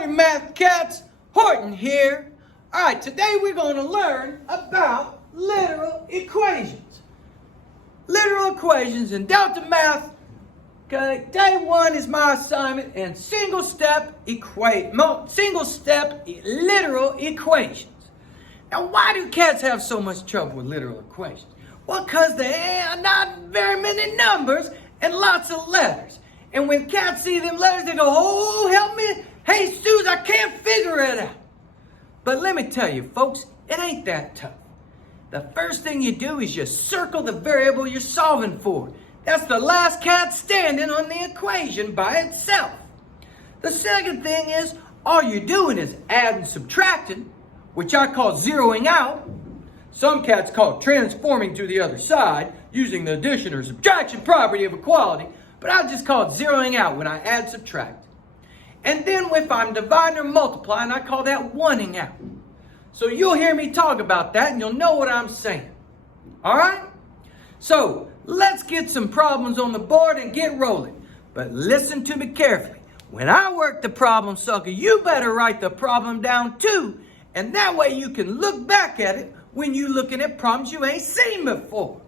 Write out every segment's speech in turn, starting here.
Howdy Math Cats, Horton here. Alright, today we're going to learn about literal equations. Literal equations in DeltaMath. Okay, day one is my assignment and single step literal equations. Now why do cats have so much trouble with literal equations? Well, because there are not very many numbers and lots of letters. And when cats see them letters, they go, oh, help me. Hey, Suze, I can't figure it out. But let me tell you, folks, it ain't that tough. The first thing you do is you circle the variable you're solving for. That's the last cat standing on the equation by itself. The second thing is, all you're doing is adding, subtracting, which I call zeroing out. Some cats call it transforming to the other side, using the addition or subtraction property of equality. But I just call it zeroing out when I add, subtract. And then if I'm dividing or multiplying, I call that oneing out. So you'll hear me talk about that and you'll know what I'm saying. All right? So let's get some problems on the board and get rolling. But listen to me carefully. When I work the problem, sucker, you better write the problem down too. And that way you can look back at it when you're looking at problems you ain't seen before.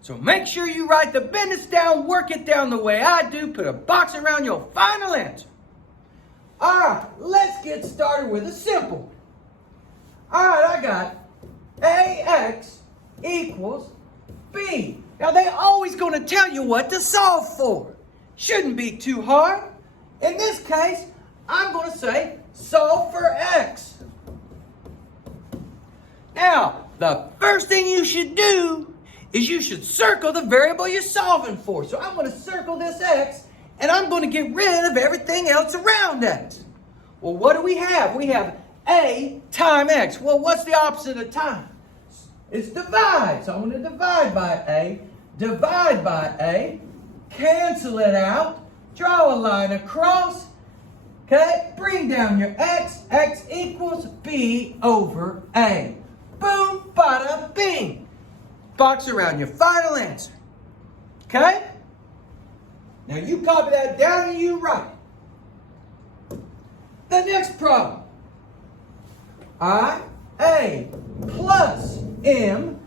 So make sure you write the business down, work it down the way I do, put a box around your final answer. All right, let's get started with a simple one. All right, I got AX equals B. Now, they're always going to tell you what to solve for. Shouldn't be too hard. In this case, I'm going to say solve for X. Now, the first thing you should do is you should circle the variable you're solving for. So I'm going to circle this X. And I'm going to get rid of everything else around X. Well, what do we have? We have A times X. Well, what's the opposite of time? It's divide. So I'm going to divide by A. Divide by A. Cancel it out. Draw a line across. Okay? Bring down your X. X equals B over A. Boom, bada, bing. Box around your final answer. Okay? Now you copy that down and you write it. The next problem. A plus M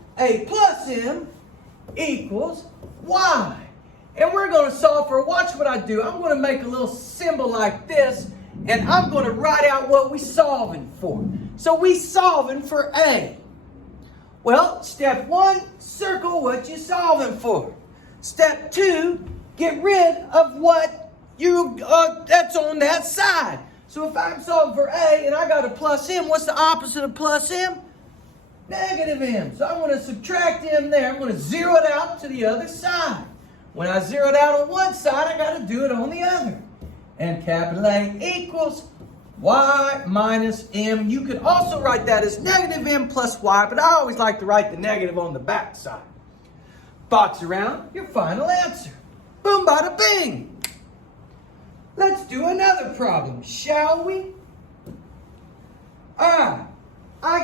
equals Y. And we're going to solve for, watch what I do. I'm going to make a little symbol like this, and I'm going to write out what we're solving for. So we're solving for A. Well, step one, circle what you're solving for. Step two, get rid of what that's on that side. So if I'm solving for A and I got a plus M, what's the opposite of plus M? Negative M. So I'm going to subtract M there. I'm going to zero it out to the other side. When I zero it out on one side, I got to do it on the other. And capital A equals Y minus M. You could also write that as negative M plus Y, but I always like to write the negative on the back side. Box around your final answer. Boom, bada, bing. Let's do another problem, shall we? I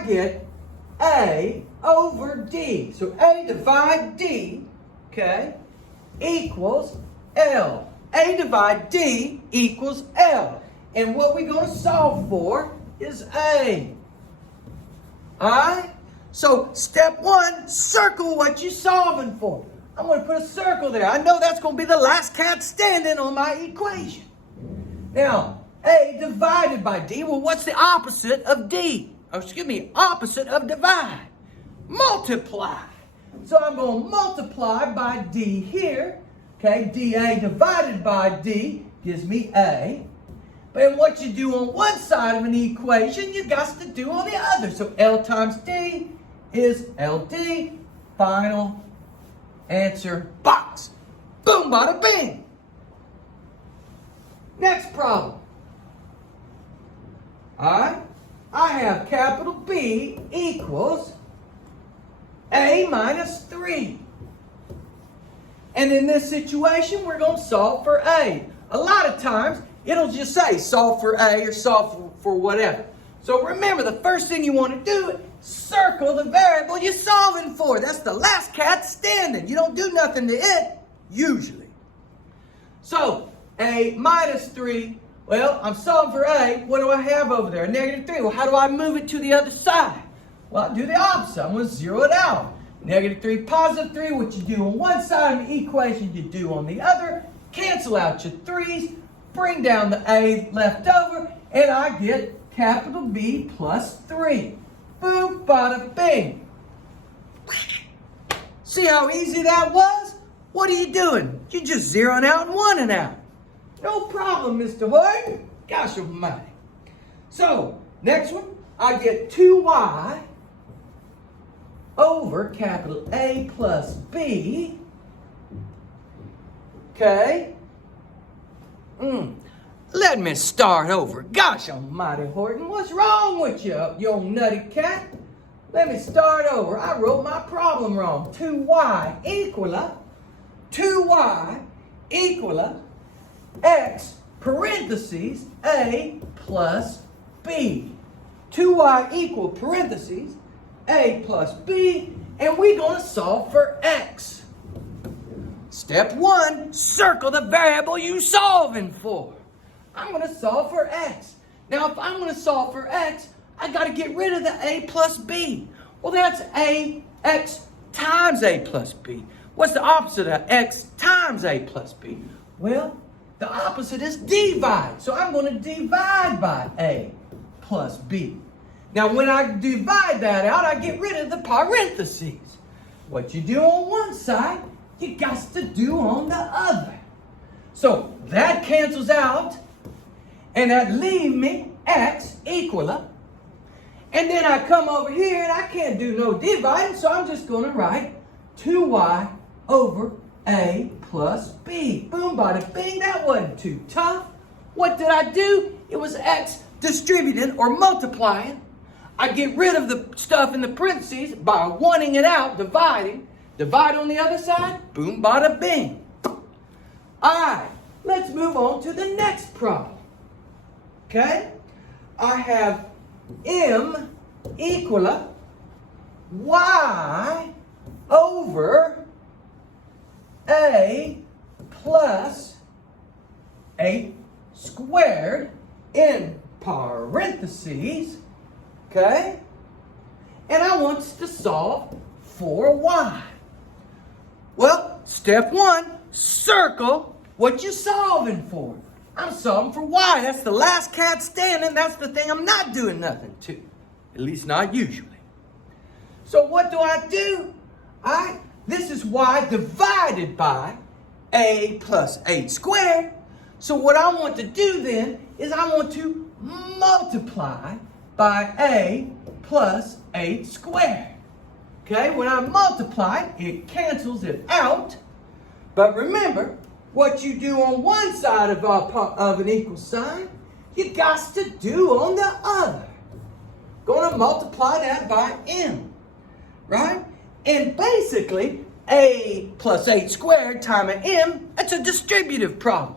get A over D. So A divide D, okay, equals L. A divide D equals L. And what we're going to solve for is A. All right? So step one, circle what you're solving for. I'm going to put a circle there. I know that's going to be the last cat standing on my equation. Now, A divided by D. Well, what's the opposite of D? Opposite of divide. Multiply. So I'm going to multiply by D here. Okay, dA divided by D gives me A. But what you do on one side of an equation, you got to do on the other. So L times D is LD. Final answer box. Boom, bada, bing. Next problem. All right. I have capital B equals A minus 3. And in this situation, we're going to solve for A. A lot of times, it'll just say solve for A or solve for whatever. So remember, the first thing you want to do, circle the variable you're solving for. That's the last cat standing. You don't do nothing to it, usually. So A minus 3 Well, I'm solving for A. What do I have over there? A -3. Well, how do I move it to the other side? Well, I'll do the opposite. I'm going to zero it out. -3, +3. What you do on one side of the equation, you do on the other. Cancel out your 3's. Bring down the A left over. And I get capital B plus 3. Boom, bada, bing. See how easy that was? What are you doing? You're just zeroing out and oneing out. No problem, Mr. Horton. Gosh almighty. So, next one, I get 2y over capital A plus B. Okay. Let me start over. Gosh almighty, Horton. What's wrong with you, you old nutty cat? Let me start over. I wrote my problem wrong. 2y equal x parentheses A plus B. 2y equal parentheses A plus B, and we're going to solve for x. Step 1, circle the variable you're solving for. I'm going to solve for x. Now, if I'm going to solve for x, I got to get rid of the A plus B. Well, that's x times A plus B. What's the opposite of x times A plus B? Well, the opposite is divide. So I'm going to divide by A plus B. Now, when I divide that out, I get rid of the parentheses. What you do on one side, you got to do on the other. So that cancels out, and that leaves me x equal. And then I come over here, and I can't do no dividing, so I'm just going to write 2y over A plus B. Boom, bada, bing. That wasn't too tough. What did I do? It was x distributed or multiplying. I get rid of the stuff in the parentheses by wanting it out, dividing. Divide on the other side. Boom, bada, bing. All right, let's move on to the next problem. Okay? I have m equal y over A plus 8 squared in parentheses, okay? And I want to solve for y. Well, step 1, circle what you're solving for. I'm solving for y. That's the last cat standing. That's the thing I'm not doing nothing to. At least not usually. So what do I do? This is y divided by A plus 8 squared. So what I want to do then is I want to multiply by A plus 8 squared. Okay, when I multiply, it cancels it out. But remember, what you do on one side of an equal sign, you got to do on the other. Going to multiply that by m, right? And basically, A plus 8 squared times m, that's a distributive problem.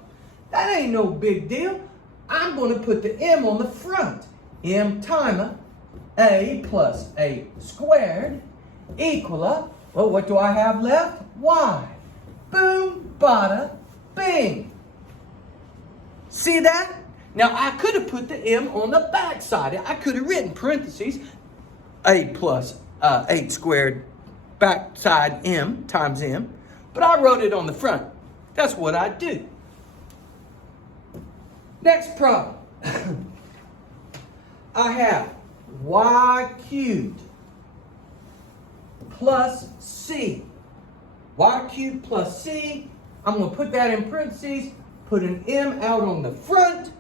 That ain't no big deal. I'm going to put the m on the front. M times A plus 8 squared equal, well, what do I have left? Y. Boom, bada, bing. See that? Now, I could have put the m on the back side. I could have written parentheses, A plus 8 squared backside m times m, but I wrote it on the front. That's what I do. Next problem. I have y cubed plus c. Y cubed plus c. I'm going to put that in parentheses, put an m out on the front,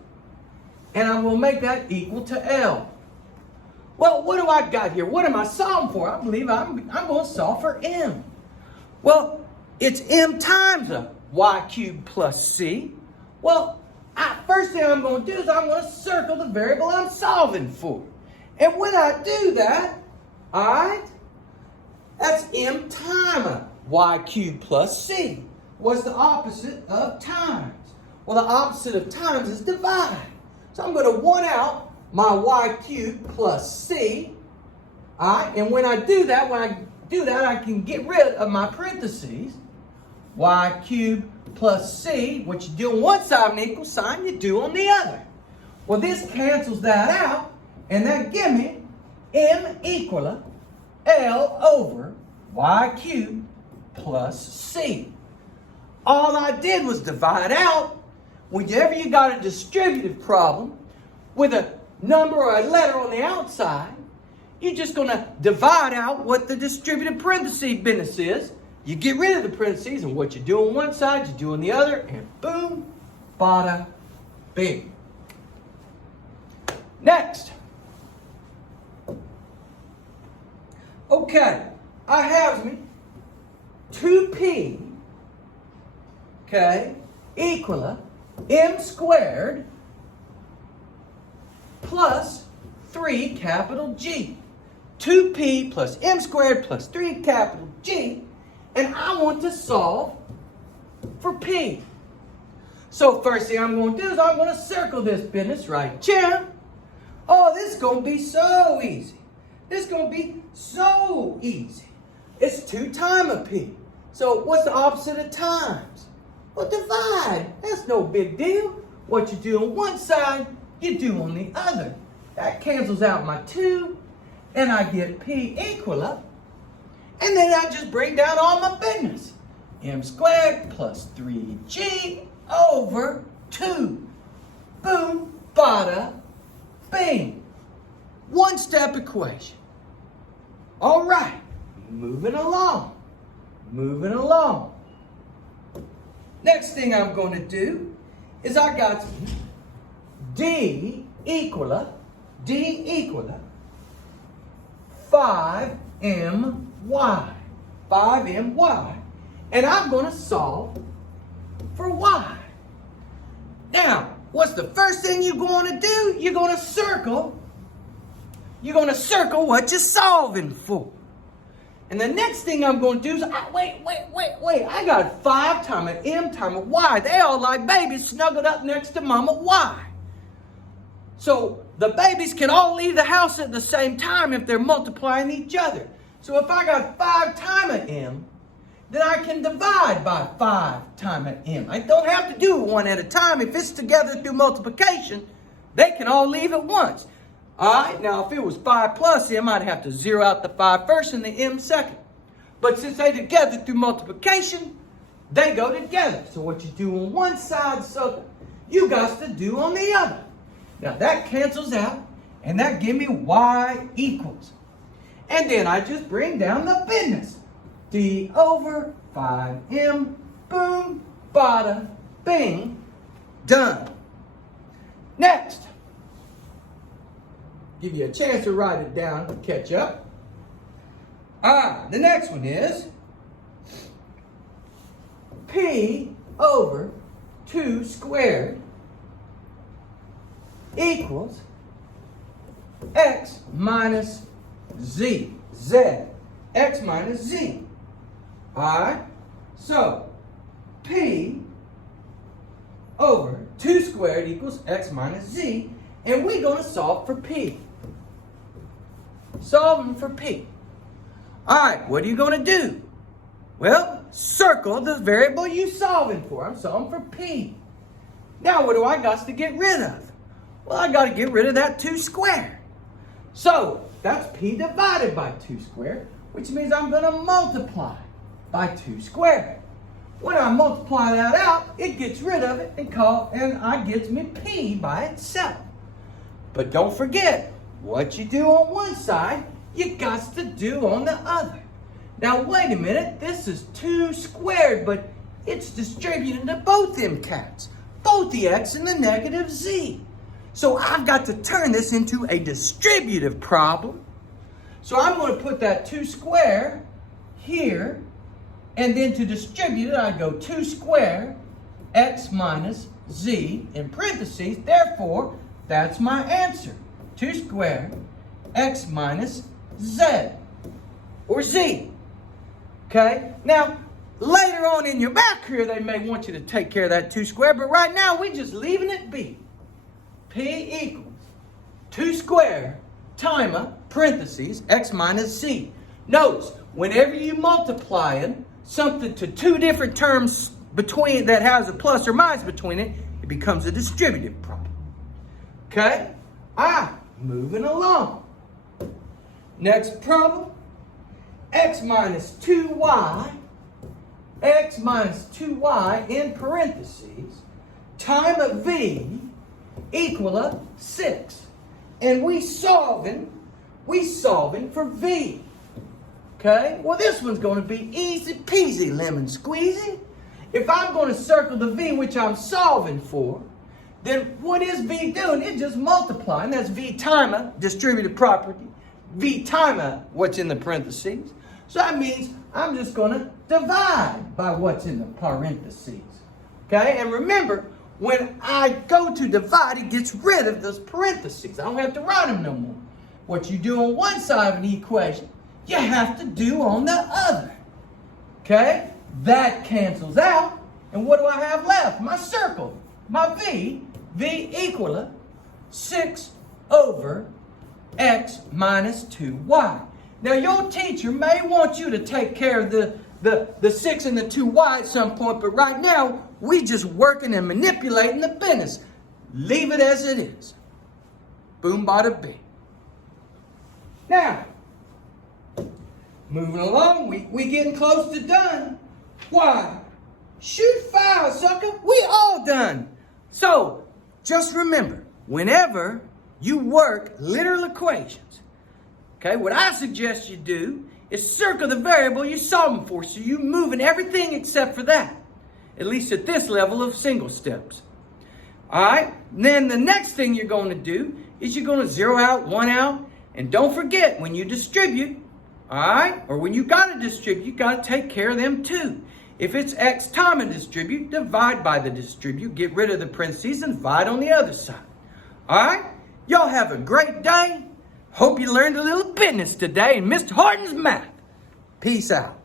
and I'm going to make that equal to L. Well, what do I got here? What am I solving for? I believe I'm going to solve for m. Well, it's m times a y cubed plus c. Well, first thing I'm going to do is I'm going to circle the variable I'm solving for. And when I do that, all right, that's m times y cubed plus c. What's the opposite of times? Well, the opposite of times is divide. So I'm going to one out my y cubed plus c. All right, and when I do that, I can get rid of my parentheses. Y cubed plus c, what you do on one side of an equal sign, you do on the other. Well, this cancels that out, and that give me m equal L over y cubed plus c. All I did was divide out. Whenever you got a distributive problem with a number or a letter on the outside, you're just going to divide out what the distributive parenthesis business is. You get rid of the parentheses, and what you do on one side, you do on the other, and boom, bada, bing. Next. Okay, I have me 2p, okay, equal m squared plus 3 capital G. 2p plus m squared plus 3 capital G, and I want to solve for p. So first thing I'm going to do is I'm going to circle this business right here. Oh, this is going to be so easy. This is going to be so easy. It's 2 times a p. So what's the opposite of times? Well, divide. That's no big deal. What you do on one side, you do on the other. That cancels out my 2, and I get p equal up. And then I just bring down all my business. M squared plus 3g over 2. Boom, bada, bing. One-step equation. All right, moving along. Moving along. Next thing I'm going to do is I got D equal 5my. 5my. And I'm going to solve for y. Now, what's the first thing you're going to do? You're going to circle. You're going to circle what you're solving for. And the next thing I'm going to do is, wait. I got 5 times an m times a y. They all like babies snuggled up next to mama y. So the babies can all leave the house at the same time if they're multiplying each other. So if I got 5 times an m, then I can divide by 5 times an m. I don't have to do it one at a time. If it's together through multiplication, they can all leave at once. All right, now if it was 5 plus m, I'd have to zero out the 5 first and the m second. But since they're together through multiplication, they go together. So what you do on one side, so you got to do on the other. Now that cancels out, and that give me y equals. And then I just bring down the business. D over 5m, boom, bada, bing, done. Next. Give you a chance to write it down to catch up. The next one is p over 2 squared equals x minus z. X minus z. Alright? So, p over 2 squared equals x minus z. And we're going to solve for p. Solving for p. Alright, what are you going to do? Well, circle the variable you're solving for. I'm solving for p. Now, what do I got to get rid of? Well, I got to get rid of that 2 squared. So, that's p divided by 2 squared, which means I'm going to multiply by 2 squared. When I multiply that out, it gets rid of it and I gets me p by itself. But don't forget, what you do on one side, you got to do on the other. Now, wait a minute. This is 2 squared, but it's distributed to both them cats. Both the x and the negative z. So I've got to turn this into a distributive problem. So I'm going to put that 2 squared here. And then to distribute it, I go 2 squared x minus z in parentheses. Therefore, that's my answer. 2 squared x minus z, or z. Okay? Now, later on in your math career, they may want you to take care of that 2 squared, but right now, we're just leaving it be. P equals 2 squared times, parentheses, x minus z. Notice, whenever you multiplying something to 2 different terms between that has a plus or minus between it, it becomes a distributive problem. Okay? Moving along. Next problem. X minus 2y in parentheses time of v equal 6. And we solving for v. Okay? Well, this one's going to be easy peasy lemon squeezy. If I'm going to circle the v, which I'm solving for, then what is v doing? It's just multiplying. That's v times distributive property. V times what's in the parentheses. So that means I'm just going to divide by what's in the parentheses. Okay? And remember, when I go to divide, it gets rid of those parentheses. I don't have to write them no more. What you do on one side of an equation, you have to do on the other. Okay? That cancels out. And what do I have left? My circle. My v. V equal 6 over x minus 2y. Now, your teacher may want you to take care of the 6 and the 2y at some point, but right now, we just working and manipulating the business. Leave it as it is. Boom, bada bing. Now, moving along, we getting close to done. Why? Shoot fire, sucker. We all done. So, just remember, whenever you work literal equations, okay, what I suggest you do is circle the variable you're solving for. So you're moving everything except for that, at least at this level of single steps. All right, then the next thing you're going to do is you're going to zero out, 1 out, and don't forget when you distribute, all right, or when you got to distribute, you got to take care of them too. If it's x times distribute, divide by the distribute, get rid of the parentheses and divide on the other side. All right, y'all have a great day. Hope you learned a little business today in Mr. Horton's math. Peace out.